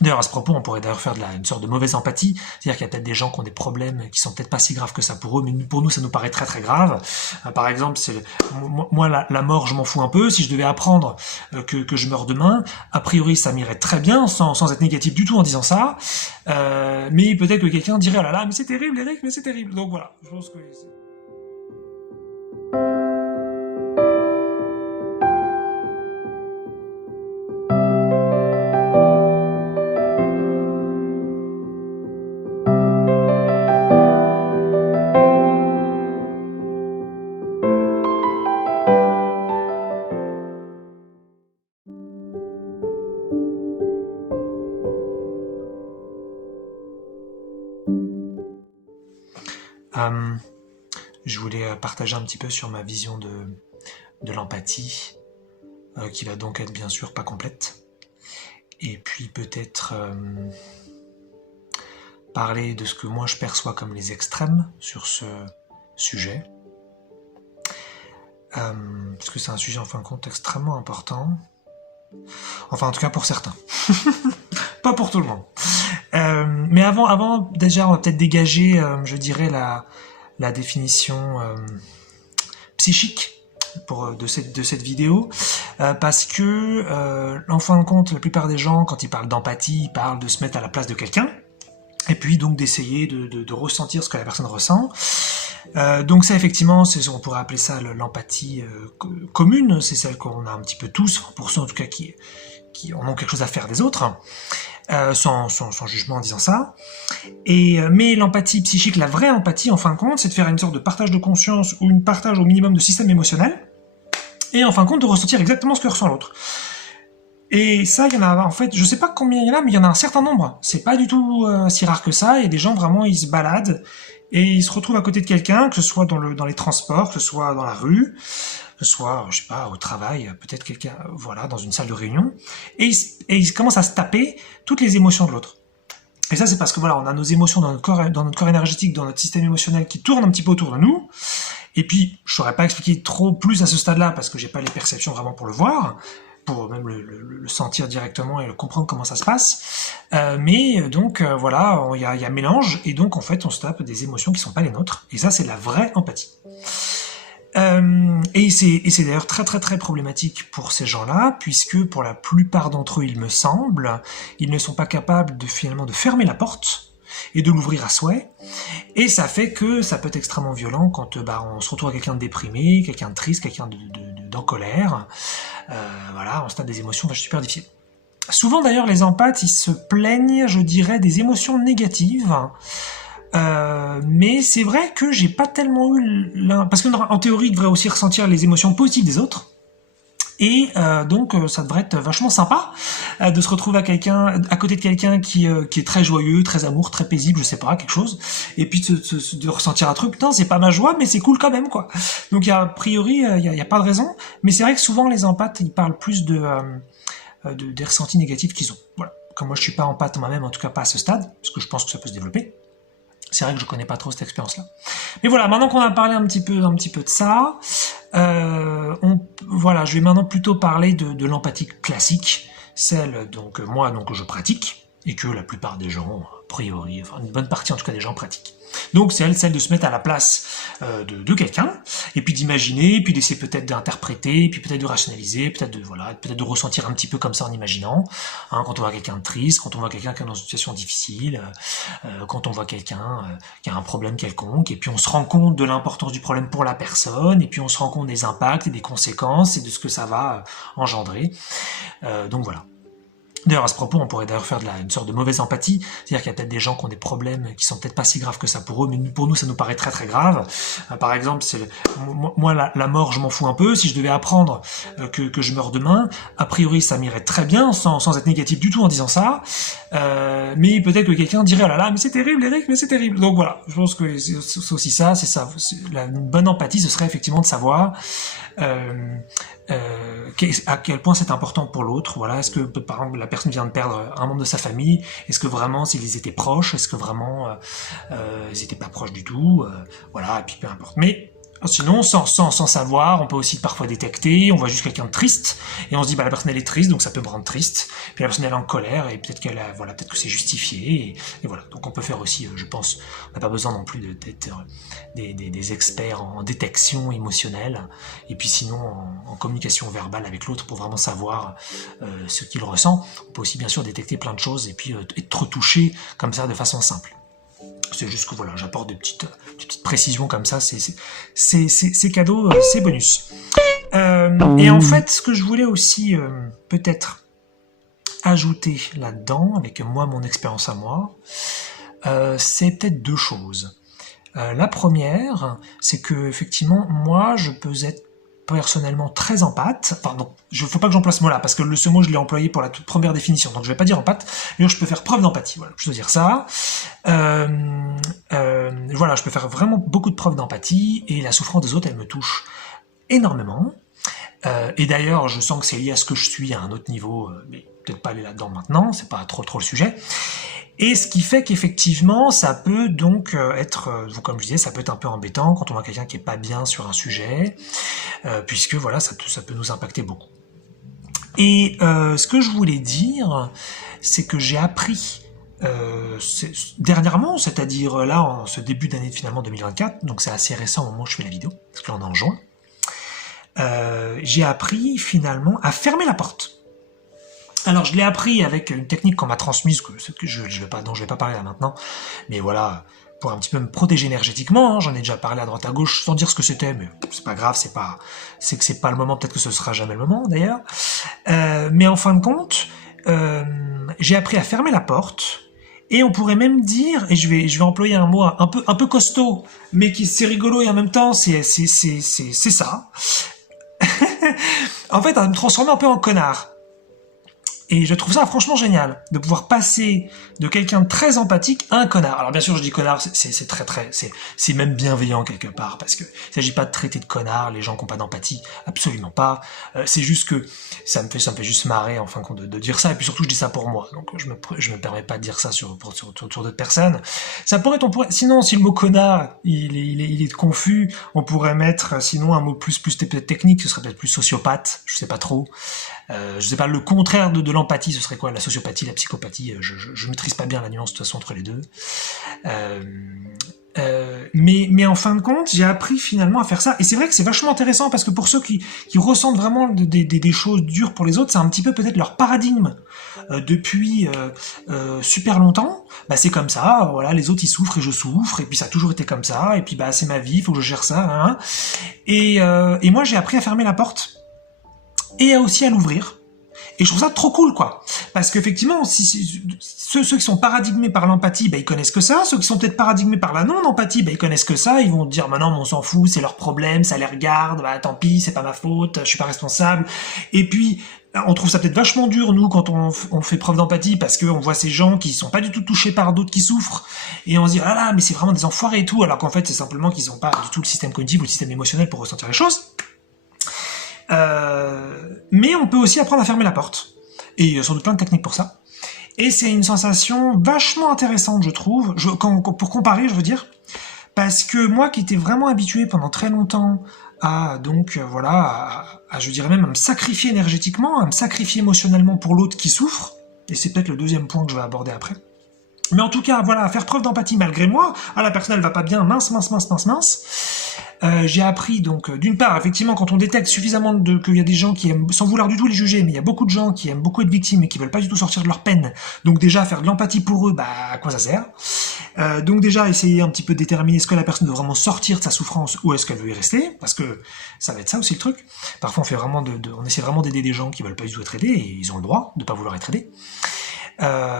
D'ailleurs, à ce propos, on pourrait d'ailleurs faire une sorte de mauvaise empathie, c'est-à-dire qu'il y a peut-être des gens qui ont des problèmes qui sont peut-être pas si graves que ça pour eux, mais pour nous, ça nous paraît très très grave. Par exemple, moi la mort, je m'en fous un peu. Si je devais apprendre que je meurs demain, a priori, ça m'irait très bien, sans être négatif du tout en disant ça. Mais peut-être que quelqu'un dirait, oh là là, mais c'est terrible, Eric, mais c'est terrible. Donc voilà, je pense que... Euh, je voulais partager un petit peu sur ma vision de l'empathie, qui va donc être bien sûr pas complète. Et puis peut-être parler de ce que moi je perçois comme les extrêmes sur ce sujet. Parce que c'est un sujet en fin de compte extrêmement important. Enfin en tout cas pour certains. Pas pour tout le monde. Mais avant déjà on va peut-être dégager, je dirais, la définition psychique de cette vidéo, parce que en fin de compte, la plupart des gens, quand ils parlent d'empathie, ils parlent de se mettre à la place de quelqu'un, et puis donc d'essayer de ressentir ce que la personne ressent. Donc ça, effectivement, on pourrait appeler ça l'empathie commune, c'est celle qu'on a un petit peu tous, pour ceux en tout cas qui en ont quelque chose à faire des autres, sans jugement en disant ça. Mais l'empathie psychique, la vraie empathie, en fin de compte, c'est de faire une sorte de partage de conscience ou une partage au minimum de système émotionnel, et en fin de compte de ressentir exactement ce que ressent l'autre. Et ça, il y en a, en fait, je sais pas combien il y en a, mais il y en a un certain nombre. C'est pas du tout si rare que ça. Il y a des gens, vraiment, ils se baladent et ils se retrouvent à côté de quelqu'un, que ce soit dans les transports, que ce soit dans la rue, que ce soit, je sais pas, au travail, peut-être quelqu'un, voilà, dans une salle de réunion, et ils commencent à se taper toutes les émotions de l'autre. Et ça, c'est parce que voilà, on a nos émotions dans notre corps énergétique, dans notre système émotionnel qui tourne un petit peu autour de nous. Et puis, je saurais pas expliquer trop plus à ce stade-là parce que j'ai pas les perceptions vraiment pour le voir, pour même le sentir directement et le comprendre comment ça se passe. Mais donc voilà, il y a mélange, et donc en fait, on se tape des émotions qui sont pas les nôtres. Et ça, c'est de la vraie empathie. Et c'est d'ailleurs très très très problématique pour ces gens-là, puisque pour la plupart d'entre eux, il me semble, ils ne sont pas capables finalement de fermer la porte et de l'ouvrir à souhait, et ça fait que ça peut être extrêmement violent quand on se retrouve avec quelqu'un de déprimé, quelqu'un de triste, quelqu'un d'en colère, voilà, on se tape des émotions super difficiles. Souvent d'ailleurs, les empathes, ils se plaignent, je dirais, des émotions négatives. Mais c'est vrai que j'ai pas tellement eu parce qu'en théorie, il devrait aussi ressentir les émotions positives des autres. Et donc ça devrait être vachement sympa de se retrouver à côté de quelqu'un qui est très joyeux, très amoureux, très paisible, je sais pas, quelque chose, et puis de ressentir un truc, putain, c'est pas ma joie, mais c'est cool quand même, quoi. Donc a priori, il y a pas de raison, mais c'est vrai que souvent les empathes, ils parlent plus des ressentis négatifs qu'ils ont. Voilà. Comme moi je suis pas empathe moi-même, en tout cas pas à ce stade, parce que je pense que ça peut se développer. C'est vrai que je connais pas trop cette expérience-là. Mais voilà, maintenant qu'on a parlé un petit peu de ça, voilà, je vais maintenant plutôt parler de l'empathie classique, celle donc que je pratique, et que la plupart des gens, a priori, enfin une bonne partie en tout cas des gens pratiquent. Donc c'est celle de se mettre à la place de quelqu'un, et puis d'imaginer, puis d'essayer peut-être d'interpréter, puis peut-être de rationaliser, peut-être de ressentir un petit peu comme ça en imaginant, hein, quand on voit quelqu'un de triste, quand on voit quelqu'un qui est dans une situation difficile, quand on voit quelqu'un qui a un problème quelconque, et puis on se rend compte de l'importance du problème pour la personne, et puis on se rend compte des impacts et des conséquences, et de ce que ça va engendrer. Donc voilà. D'ailleurs, à ce propos, on pourrait d'ailleurs faire une sorte de mauvaise empathie, c'est-à-dire qu'il y a peut-être des gens qui ont des problèmes qui sont peut-être pas si graves que ça pour eux, mais pour nous, ça nous paraît très très grave. Par exemple, moi la mort, je m'en fous un peu. Si je devais apprendre que je meurs demain, a priori, ça m'irait très bien, sans être négatif du tout en disant ça. Mais peut-être que quelqu'un dirait, oh là là, mais c'est terrible, Eric, mais c'est terrible. Donc voilà, je pense que c'est aussi ça, c'est ça. Une bonne empathie, ce serait effectivement de savoir à quel point c'est important pour l'autre. Voilà, est-ce que par exemple la personne vient de perdre un membre de sa famille, est-ce que vraiment s'ils étaient proches, est-ce que vraiment ils étaient pas proches du tout, voilà, et puis peu importe. Mais Sinon, sans savoir, on peut aussi parfois détecter, on voit juste quelqu'un de triste, et on se dit, bah, la personne elle est triste, donc ça peut me rendre triste, puis la personne elle est en colère, et peut-être voilà, peut-être que c'est justifié, et voilà. Donc on peut faire aussi, je pense, on n'a pas besoin non plus d'être des experts en détection émotionnelle, et puis sinon, en communication verbale avec l'autre, pour vraiment savoir ce qu'il ressent. On peut aussi bien sûr détecter plein de choses, et puis être touché comme ça de façon simple. C'est juste que voilà, j'apporte des petites précisions comme ça, c'est cadeau, c'est bonus. Et en fait, ce que je voulais aussi peut-être ajouter là-dedans, avec moi, mon expérience à moi, c'est peut-être deux choses. La première, c'est que effectivement, moi, je peux être personnellement très empathe. Enfin, non, il ne faut pas que j'emploie ce mot-là, parce que ce mot, je l'ai employé pour la toute première définition, donc je ne vais pas dire empathe, mais je peux faire preuve d'empathie, voilà, je dois dire ça. Voilà, je peux faire vraiment beaucoup de preuves d'empathie, et la souffrance des autres, elle me touche énormément. Et d'ailleurs, je sens que c'est lié à ce que je suis à un autre niveau, mais peut-être pas aller là-dedans maintenant, c'est pas trop le sujet. Et ce qui fait qu'effectivement, ça peut donc être, comme je disais, ça peut être un peu embêtant quand on voit quelqu'un qui est pas bien sur un sujet, puisque voilà, ça peut nous impacter beaucoup. Et ce que je voulais dire, c'est que j'ai appris dernièrement, c'est-à-dire là, en ce début d'année finalement 2024, donc c'est assez récent au moment où je fais la vidéo, parce que là on est en juin, j'ai appris finalement à fermer la porte. Alors je l'ai appris avec une technique qu'on m'a transmise, dont je vais pas parler là maintenant, mais voilà, pour un petit peu me protéger énergétiquement, hein, j'en ai déjà parlé à droite à gauche sans dire ce que c'était, mais c'est pas grave, c'est que c'est pas le moment, peut-être que ce sera jamais le moment d'ailleurs. Mais en fin de compte, j'ai appris à fermer la porte, et on pourrait même dire, et je vais employer un mot un peu costaud, mais qui c'est rigolo et en même temps c'est ça. En fait, à me transformer un peu en connard. Et je trouve ça franchement génial, de pouvoir passer de quelqu'un de très empathique à un connard. Alors bien sûr, je dis connard, c'est même bienveillant quelque part, parce que il s'agit pas de traiter de connard les gens qui n'ont pas d'empathie, absolument pas. C'est juste que ça me fait juste marrer, en fin de compte, de dire ça, et puis surtout je dis ça pour moi, donc je me permets pas de dire ça sur d'autres personnes. Sinon, si le mot connard, il est confus, on pourrait mettre, sinon un mot plus peut-être technique, ce serait peut-être plus sociopathe, je sais pas trop. Je sais pas, le contraire de l'empathie, ce serait quoi? La sociopathie, la psychopathie, je maîtrise pas bien la nuance de toute façon entre les deux. Mais en fin de compte, j'ai appris finalement à faire ça. Et c'est vrai que c'est vachement intéressant parce que pour ceux qui ressentent vraiment des choses dures pour les autres, c'est un petit peu peut-être leur paradigme depuis super longtemps. Bah c'est comme ça, voilà, les autres ils souffrent et je souffre, et puis ça a toujours été comme ça, et puis bah c'est ma vie, il faut que je gère ça. Hein. Et moi j'ai appris à fermer la porte et aussi à l'ouvrir. Et je trouve ça trop cool, quoi. Parce qu'effectivement, ceux qui sont paradigmés par l'empathie, bah, ils connaissent que ça. Ceux qui sont peut-être paradigmés par la non-empathie, bah, ils connaissent que ça. Ils vont dire, bah non, mais on s'en fout, c'est leur problème, ça les regarde, bah tant pis, c'est pas ma faute, je suis pas responsable. Et puis, on trouve ça peut-être vachement dur, nous, quand on fait preuve d'empathie, parce qu'on voit ces gens qui sont pas du tout touchés par d'autres qui souffrent, et on se dit, ah là, mais c'est vraiment des enfoirés et tout, alors qu'en fait, c'est simplement qu'ils ont pas du tout le système cognitif ou le système émotionnel pour ressentir les choses. Mais on peut aussi apprendre à fermer la porte. Et il y a sans doute plein de techniques pour ça. Et c'est une sensation vachement intéressante, je trouve, pour comparer, je veux dire, parce que moi qui étais vraiment habitué pendant très longtemps à, donc, voilà, je dirais même à me sacrifier énergétiquement, à me sacrifier émotionnellement pour l'autre qui souffre, et c'est peut-être le deuxième point que je vais aborder après. Mais en tout cas, voilà, faire preuve d'empathie malgré moi. Ah, la personne, elle va pas bien, mince. J'ai appris, donc, d'une part, effectivement, quand on détecte suffisamment qu'il y a des gens qui aiment, sans vouloir du tout les juger, mais il y a beaucoup de gens qui aiment beaucoup être victimes et qui veulent pas du tout sortir de leur peine. Donc déjà, faire de l'empathie pour eux, bah, à quoi ça sert? Donc déjà, essayer un petit peu de déterminer est-ce que la personne doit vraiment sortir de sa souffrance ou est-ce qu'elle veut y rester, parce que ça va être ça aussi le truc. Parfois, on essaie vraiment d'aider des gens qui veulent pas du tout être aidés et ils ont le droit de pas vouloir être aidés.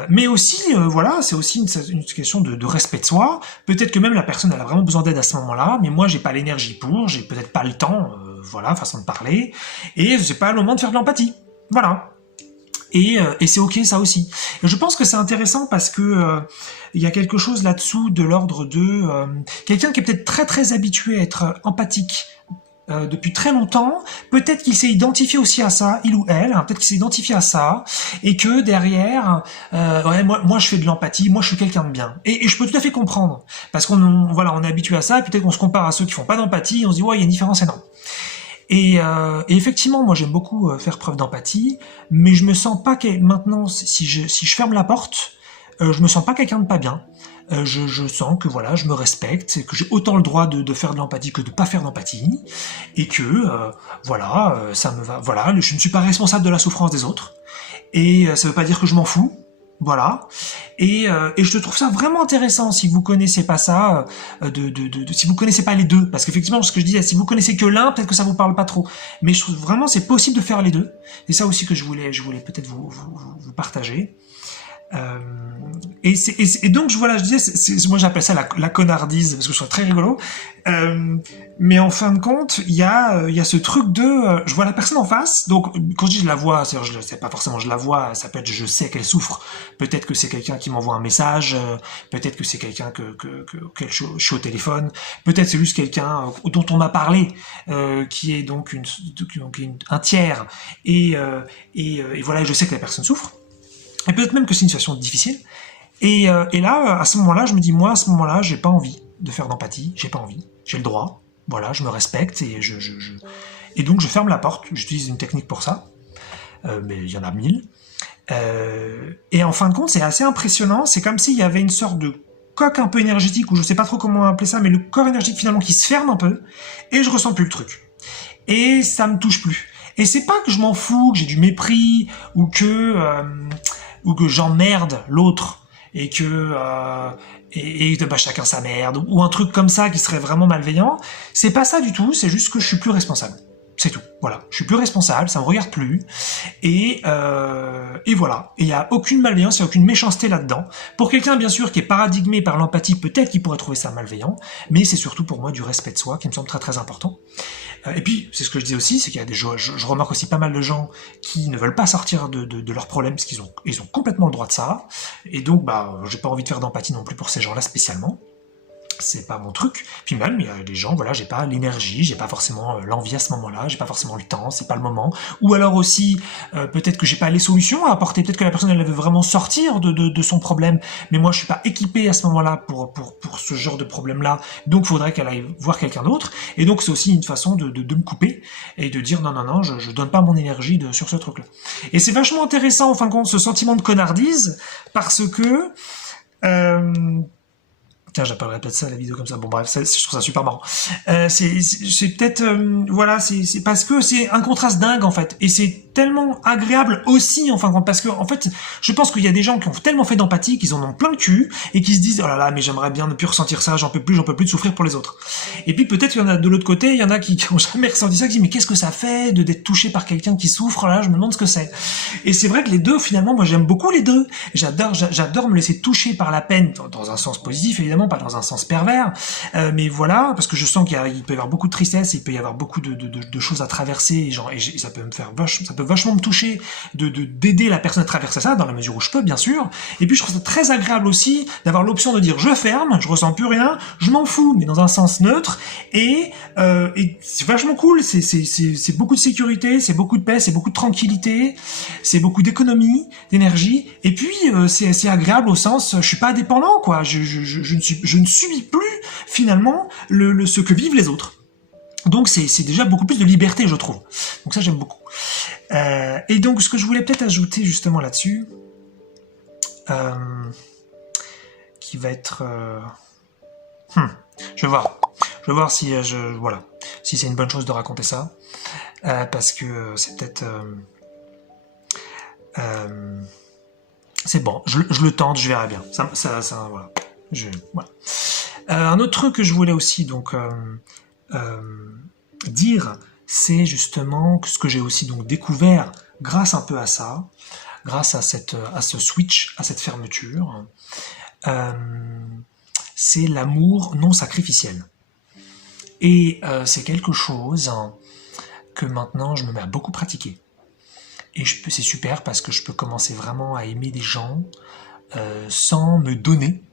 Mais aussi, voilà, c'est aussi une question de respect de soi. Peut-être que même la personne, elle a vraiment besoin d'aide à ce moment-là, mais moi, j'ai pas l'énergie pour, j'ai peut-être pas le temps, voilà, façon de parler, et c'est pas le moment de faire de l'empathie. Voilà. Et c'est ok, ça aussi. Et je pense que c'est intéressant parce que il y a quelque chose là-dessous de l'ordre de quelqu'un qui est peut-être très très habitué à être empathique, depuis très longtemps. Peut-être qu'il s'est identifié aussi à ça, il ou elle, hein, peut-être qu'il s'est identifié à ça, et que derrière, ouais, moi je fais de l'empathie, moi je suis quelqu'un de bien. Et je peux tout à fait comprendre, parce voilà, on est habitué à ça, et peut-être qu'on se compare à ceux qui font pas d'empathie, et on se dit ouais, il y a une différence énorme. Et effectivement, moi j'aime beaucoup faire preuve d'empathie, mais je me sens pas que maintenant, si je ferme la porte, je me sens pas quelqu'un de pas bien. Je sens que voilà, je me respecte, que j'ai autant le droit de faire de l'empathie que de pas faire d'empathie, et que voilà, ça me va. Voilà, je ne suis pas responsable de la souffrance des autres, et ça veut pas dire que je m'en fous. Voilà. Et je trouve ça vraiment intéressant si vous connaissez pas ça, si vous connaissez pas les deux, parce qu'effectivement, ce que je disais, si vous connaissez que l'un, peut-être que ça vous parle pas trop. Mais je trouve vraiment c'est possible de faire les deux. C'est ça aussi que je voulais peut-être vous partager. Euh, et donc voilà, je disais, moi j'appelle ça la connardise parce que je trouve très rigolo. Mais en fin de compte, il y a ce truc de, je vois la personne en face. Donc quand je dis je la vois, c'est pas forcément je la vois, ça peut être je sais qu'elle souffre. Peut-être que c'est quelqu'un qui m'envoie un message, peut-être que c'est quelqu'un que je suis au téléphone, peut-être c'est juste quelqu'un dont on m'a parlé, qui est donc un tiers. Et voilà, je sais que la personne souffre. Et peut-être même que c'est une situation difficile. Et là, à ce moment-là, je me dis, moi, à ce moment-là, j'ai pas envie de faire d'empathie, j'ai pas envie, j'ai le droit, voilà, je me respecte, et donc je ferme la porte, j'utilise une technique pour ça, mais il y en a 1000. Et en fin de compte, c'est assez impressionnant, c'est comme s'il y avait une sorte de coque un peu énergétique, ou je sais pas trop comment appeler ça, mais le corps énergétique finalement qui se ferme un peu, et je ressens plus le truc. Et ça me touche plus. Et c'est pas que je m'en fous, que j'ai du mépris, ou que j'emmerde l'autre et que bah, chacun sa merde ou un truc comme ça qui serait vraiment malveillant. C'est pas ça du tout, c'est juste que je suis plus responsable. C'est tout. Voilà, je suis plus responsable, ça me regarde plus. Et voilà. Et il y a aucune malveillance, il y a aucune méchanceté là-dedans. Pour quelqu'un bien sûr qui est paradigmé par l'empathie, peut-être qu'il pourrait trouver ça malveillant, mais c'est surtout pour moi du respect de soi qui me semble très très important. Et puis, c'est ce que je disais aussi, c'est qu'il y a des gens, je remarque aussi pas mal de gens qui ne veulent pas sortir de leurs problèmes parce ils ont complètement le droit de ça. Et donc, bah, j'ai pas envie de faire d'empathie non plus pour ces gens-là spécialement. C'est pas mon truc. Puis même, il y a des gens, voilà, j'ai pas l'énergie, j'ai pas forcément l'envie à ce moment-là, j'ai pas forcément le temps, c'est pas le moment. Ou alors aussi, peut-être que j'ai pas les solutions à apporter, peut-être que la personne, elle veut vraiment sortir de son problème, mais moi, je suis pas équipé à ce moment-là pour ce genre de problème-là, donc il faudrait qu'elle aille voir quelqu'un d'autre. Et donc, c'est aussi une façon de me couper et de dire non, je donne pas mon énergie sur ce truc-là. Et c'est vachement intéressant, en fin de compte, ce sentiment de connardise, parce que... Tiens, j'appellerais peut-être ça la vidéo comme ça. Bon bref, je trouve ça super marrant. C'est peut-être voilà, c'est parce que c'est un contraste dingue en fait, et c'est tellement agréable aussi en fin de compte, parce que en fait, je pense qu'il y a des gens qui ont tellement fait d'empathie qu'ils en ont plein le cul et qui se disent oh là là, mais j'aimerais bien ne plus ressentir ça, j'en peux plus de souffrir pour les autres. Et puis peut-être qu'il y en a de l'autre côté, il y en a qui ont jamais ressenti ça, qui disent mais qu'est-ce que ça fait d'être touché par quelqu'un qui souffre là, je me demande ce que c'est. Et c'est vrai que les deux finalement, moi j'aime beaucoup les deux. J'adore me laisser toucher par la peine dans un sens positif évidemment, pas dans un sens pervers, mais voilà, parce que je sens qu'il peut y avoir beaucoup de tristesse, il peut y avoir beaucoup de choses à traverser, et ça peut ça peut vachement me toucher d'aider la personne à traverser ça, dans la mesure où je peux, bien sûr. Et puis je trouve ça très agréable aussi d'avoir l'option de dire je ferme, je ressens plus rien, je m'en fous, mais dans un sens neutre, et c'est vachement cool, c'est beaucoup de sécurité, c'est beaucoup de paix, c'est beaucoup de tranquillité, c'est beaucoup d'économie, d'énergie, et puis c'est agréable au sens, je suis pas dépendant, quoi, je ne subis plus finalement ce que vivent les autres. Donc c'est déjà beaucoup plus de liberté, je trouve. Donc ça j'aime beaucoup. Et donc ce que je voulais peut-être ajouter justement là-dessus, qui va être, je vais voir si voilà, si c'est une bonne chose de raconter ça, parce que c'est peut-être, c'est bon, je le tente, je verrai bien. Ça voilà. Voilà. Un autre truc que je voulais aussi donc dire, c'est justement ce que j'ai aussi donc découvert grâce un peu à ça, grâce à ce switch, à cette fermeture, c'est l'amour non sacrificiel. Et c'est quelque chose que maintenant je me mets à beaucoup pratiquer. Et c'est super parce que je peux commencer vraiment à aimer des gens sans me donner,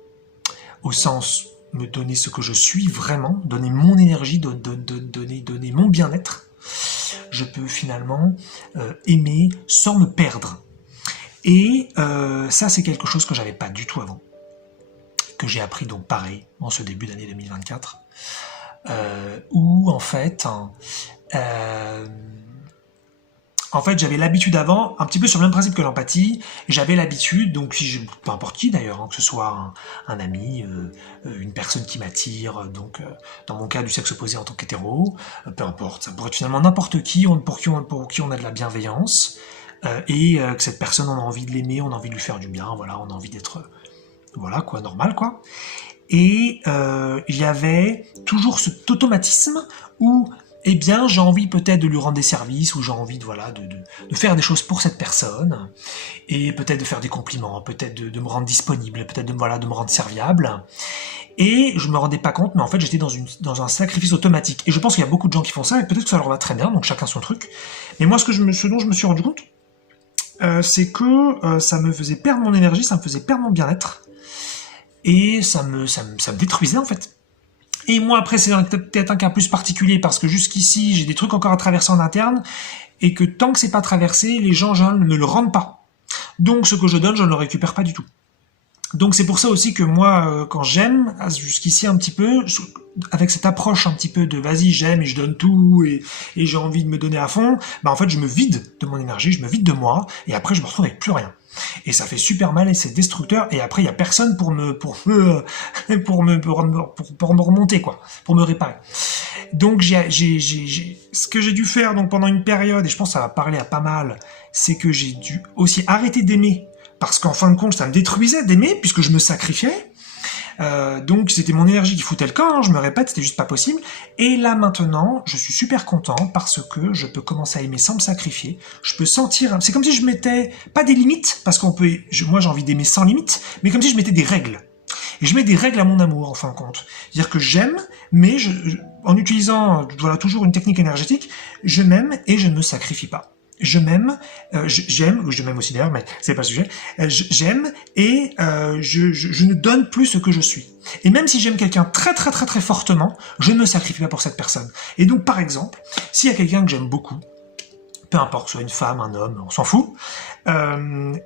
au sens me donner ce que je suis vraiment, donner mon énergie, donner mon bien-être, je peux finalement aimer sans me perdre. Et ça, c'est quelque chose que j'avais pas du tout avant, que j'ai appris donc pareil en ce début d'année 2024, où en fait, j'avais l'habitude avant, un petit peu sur le même principe que l'empathie, j'avais l'habitude, donc peu importe qui d'ailleurs, hein, que ce soit un ami, une personne qui m'attire, donc dans mon cas du sexe opposé en tant qu'hétéro, peu importe, ça pourrait être finalement n'importe qui, pour qui on a de la bienveillance, et que cette personne, on a envie de l'aimer, on a envie de lui faire du bien, voilà, on a envie d'être, voilà quoi, normal quoi. Et il y avait toujours cet automatisme où eh bien, j'ai envie peut-être de lui rendre des services, ou j'ai envie de, voilà, de faire des choses pour cette personne, et peut-être de faire des compliments, peut-être de me rendre disponible, peut-être voilà, de me rendre serviable. Et je me rendais pas compte, mais en fait, j'étais dans un sacrifice automatique. Et je pense qu'il y a beaucoup de gens qui font ça, et peut-être que ça leur va très bien, donc chacun son truc. Mais moi, ce dont je me suis rendu compte, c'est que ça me faisait perdre mon énergie, ça me faisait perdre mon bien-être, et ça me détruisait en fait. Et moi après c'est peut-être un cas plus particulier parce que jusqu'ici j'ai des trucs encore à traverser en interne et que tant que c'est pas traversé, les gens ne le rendent pas. Donc ce que je donne, je ne le récupère pas du tout. Donc c'est pour ça aussi que moi quand j'aime, jusqu'ici un petit peu, avec cette approche un petit peu de vas-y j'aime et je donne tout et j'ai envie de me donner à fond, bah en fait je me vide de mon énergie, je me vide de moi et après je me retrouve avec plus rien. Et ça fait super mal et c'est destructeur et après il y a personne pour me remonter quoi, pour me réparer. Donc ce que j'ai dû faire donc pendant une période et je pense que ça va parler à pas mal, c'est que j'ai dû aussi arrêter d'aimer parce qu'en fin de compte ça me détruisait d'aimer puisque je me sacrifiais. Donc c'était mon énergie qui foutait le camp, hein, je me répète, c'était juste pas possible. Et là maintenant, je suis super content parce que je peux commencer à aimer sans me sacrifier. Je peux sentir, c'est comme si je mettais pas des limites, parce moi j'ai envie d'aimer sans limite, mais comme si je mettais des règles. Et je mets des règles à mon amour en fin de compte. C'est-à-dire que j'aime, mais en utilisant voilà toujours une technique énergétique, je m'aime et je ne me sacrifie pas. Je m'aime, je m'aime aussi d'ailleurs, mais c'est pas le sujet, j'aime et je ne donne plus ce que je suis. Et même si j'aime quelqu'un très très très très fortement, je ne me sacrifie pas pour cette personne. Et donc par exemple, s'il y a quelqu'un que j'aime beaucoup, peu importe, que ce soit une femme, un homme, on s'en fout,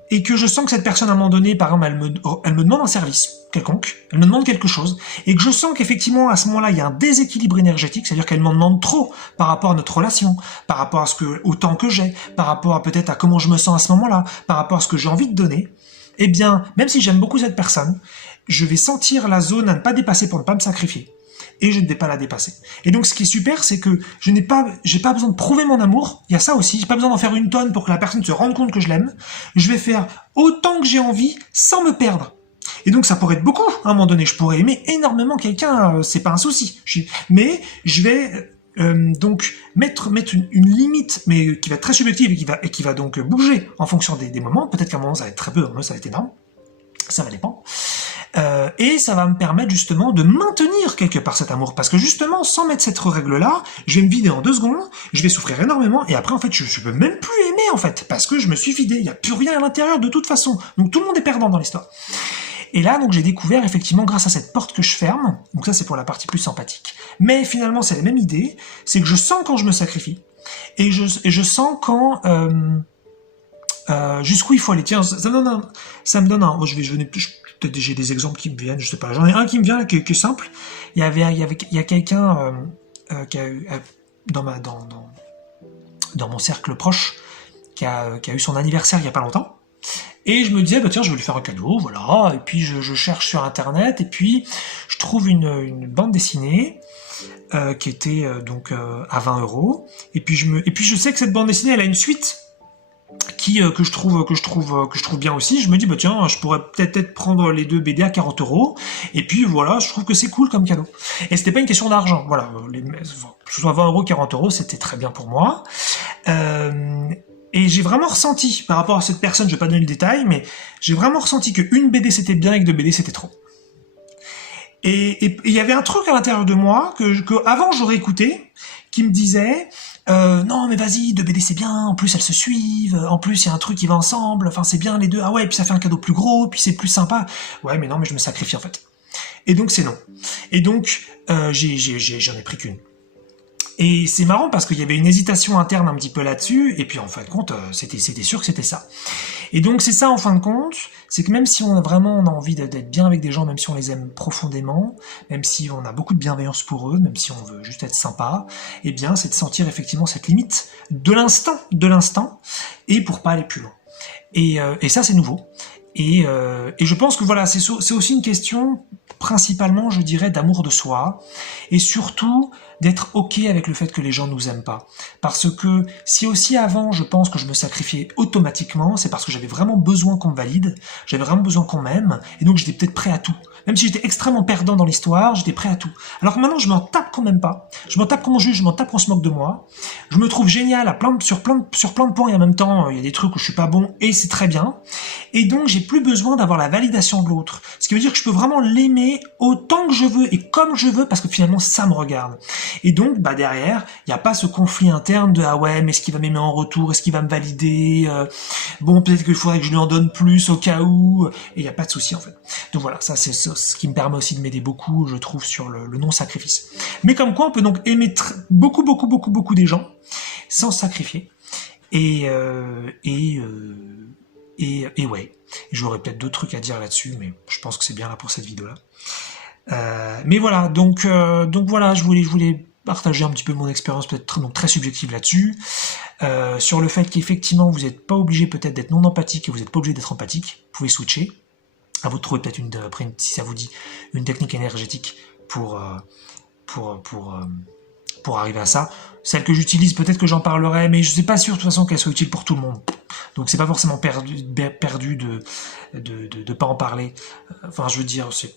et que je sens que cette personne à un moment donné, par exemple, elle me demande un service quelconque, elle me demande quelque chose, et que je sens qu'effectivement à ce moment-là il y a un déséquilibre énergétique, c'est-à-dire qu'elle m'en demande trop par rapport à notre relation, par rapport à au temps que j'ai, par rapport à peut-être à comment je me sens à ce moment-là, par rapport à ce que j'ai envie de donner, eh bien, même si j'aime beaucoup cette personne, je vais sentir la zone à ne pas dépasser pour ne pas me sacrifier. Et je ne vais pas la dépasser. Et donc ce qui est super, c'est que j'ai pas besoin de prouver mon amour, il y a ça aussi, j'ai pas besoin d'en faire une tonne pour que la personne se rende compte que je l'aime, je vais faire autant que j'ai envie sans me perdre. Et donc ça pourrait être beaucoup, à un moment donné, je pourrais aimer énormément quelqu'un, c'est pas un souci, mais je vais donc mettre une limite, mais qui va être très subjective et qui va donc bouger en fonction des moments, peut-être qu'à un moment ça va être très peu, à un moment ça va être énorme, ça va dépendre. Et ça va me permettre justement de maintenir quelque part cet amour, parce que justement sans mettre cette règle-là, je vais me vider en 2 secondes, je vais souffrir énormément, et après en fait je peux même plus aimer en fait, parce que je me suis vidé, il n'y a plus rien à l'intérieur de toute façon, donc tout le monde est perdant dans l'histoire. Et là donc j'ai découvert effectivement grâce à cette porte que je ferme, donc ça c'est pour la partie plus sympathique, mais finalement c'est la même idée, c'est que je sens quand je me sacrifie, et je sens quand jusqu'où il faut aller. Tiens, ça me donne un. Peut-être j'ai des exemples qui me viennent, je sais pas. J'en ai un qui me vient qui est simple. Il y a quelqu'un qui a eu dans mon cercle proche qui a eu son anniversaire il y a pas longtemps. Et je me disais, bah tiens, je vais lui faire un cadeau, voilà. Et puis je cherche sur internet et puis je trouve une bande dessinée. Qui était donc à 20 €. Et puis je sais que cette bande dessinée, elle a une suite que je trouve bien aussi. Je me dis bah tiens, je pourrais peut-être prendre les 2 BD à 40 €. Et puis voilà, je trouve que c'est cool comme cadeau. Et c'était pas une question d'argent, voilà. Que ce soit 20 €, 40 €, c'était très bien pour moi. Et j'ai vraiment ressenti, par rapport à cette personne, je vais pas donner le détail, mais j'ai vraiment ressenti que une BD c'était bien et que 2 BD c'était trop. Et il y avait un truc à l'intérieur de moi que avant j'aurais écouté, qui me disait non mais vas-y, 2 BD c'est bien, en plus elles se suivent, en plus il y a un truc qui va ensemble, enfin c'est bien les deux, ah ouais, et puis ça fait un cadeau plus gros, puis c'est plus sympa. Ouais mais non, mais je me sacrifie en fait. Et donc c'est non. Et donc j'en ai pris qu'une. Et c'est marrant parce qu'il y avait une hésitation interne un petit peu là-dessus, et puis en fin de compte, c'était sûr que c'était ça. Et donc c'est ça en fin de compte, c'est que même si on a envie d'être bien avec des gens, même si on les aime profondément, même si on a beaucoup de bienveillance pour eux, même si on veut juste être sympa, eh bien c'est de sentir effectivement cette limite de l'instant, et pour pas aller plus loin. Et ça c'est nouveau. Et je pense que voilà, c'est aussi une question principalement, je dirais, d'amour de soi, et surtout d'être ok avec le fait que les gens nous aiment pas. Parce que si aussi avant je pense que je me sacrifiais automatiquement, c'est parce que j'avais vraiment besoin qu'on me valide, j'avais vraiment besoin qu'on m'aime, et donc j'étais peut-être prêt à tout. Même si j'étais extrêmement perdant dans l'histoire, j'étais prêt à tout. Alors que maintenant je m'en tape qu'on m'aime pas, je m'en tape qu'on me juge, je m'en tape qu'on se moque de moi, je me trouve génial sur plein de points, et en même temps il y a des trucs où je suis pas bon, et c'est très bien, et donc j'ai plus besoin d'avoir la validation de l'autre. Ce qui veut dire que je peux vraiment l'aimer autant que je veux, et comme je veux, parce que finalement ça me regarde. Et donc, derrière, il n'y a pas ce conflit interne de « Ah ouais, mais est-ce qu'il va m'aimer en retour? Est-ce qu'il va me valider? Bon, peut-être qu'il faudrait que je lui en donne plus au cas où. » Et il n'y a pas de souci, en fait. Donc voilà, ça c'est ce qui me permet aussi de m'aider beaucoup, je trouve, sur le non-sacrifice. Mais comme quoi, on peut donc aimer beaucoup des gens sans se sacrifier. Et ouais, j'aurais peut-être d'autres trucs à dire là-dessus, mais je pense que c'est bien là pour cette vidéo-là. Mais voilà, donc voilà, je voulais partager un petit peu mon expérience peut-être donc très subjective là-dessus, sur le fait qu'effectivement vous n'êtes pas obligé peut-être d'être non empathique et vous n'êtes pas obligé d'être empathique, vous pouvez switcher, à vous de trouver peut-être si ça vous dit, une technique énergétique pour arriver à ça. Celle que j'utilise, peut-être que j'en parlerai, mais je ne suis pas sûr de toute façon qu'elle soit utile pour tout le monde. Donc c'est pas forcément perdu de pas en parler. Enfin, je veux dire, c'est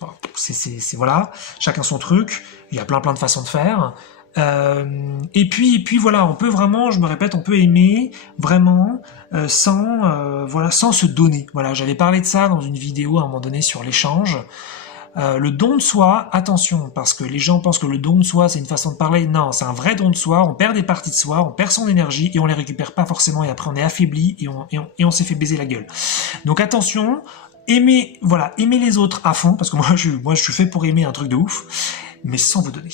voilà, chacun son truc. Il y a plein de façons de faire. Et puis voilà, on peut vraiment, je me répète, on peut aimer vraiment sans se donner. Voilà, j'avais parlé de ça dans une vidéo à un moment donné sur l'échange. Le don de soi, attention, parce que les gens pensent que le don de soi c'est une façon de parler. Non, c'est un vrai don de soi, on perd des parties de soi, on perd son énergie et on les récupère pas forcément, et après on est affaibli et on s'est fait baiser la gueule. Donc attention, aimer les autres à fond, parce que moi je suis fait pour aimer un truc de ouf, mais sans vous donner.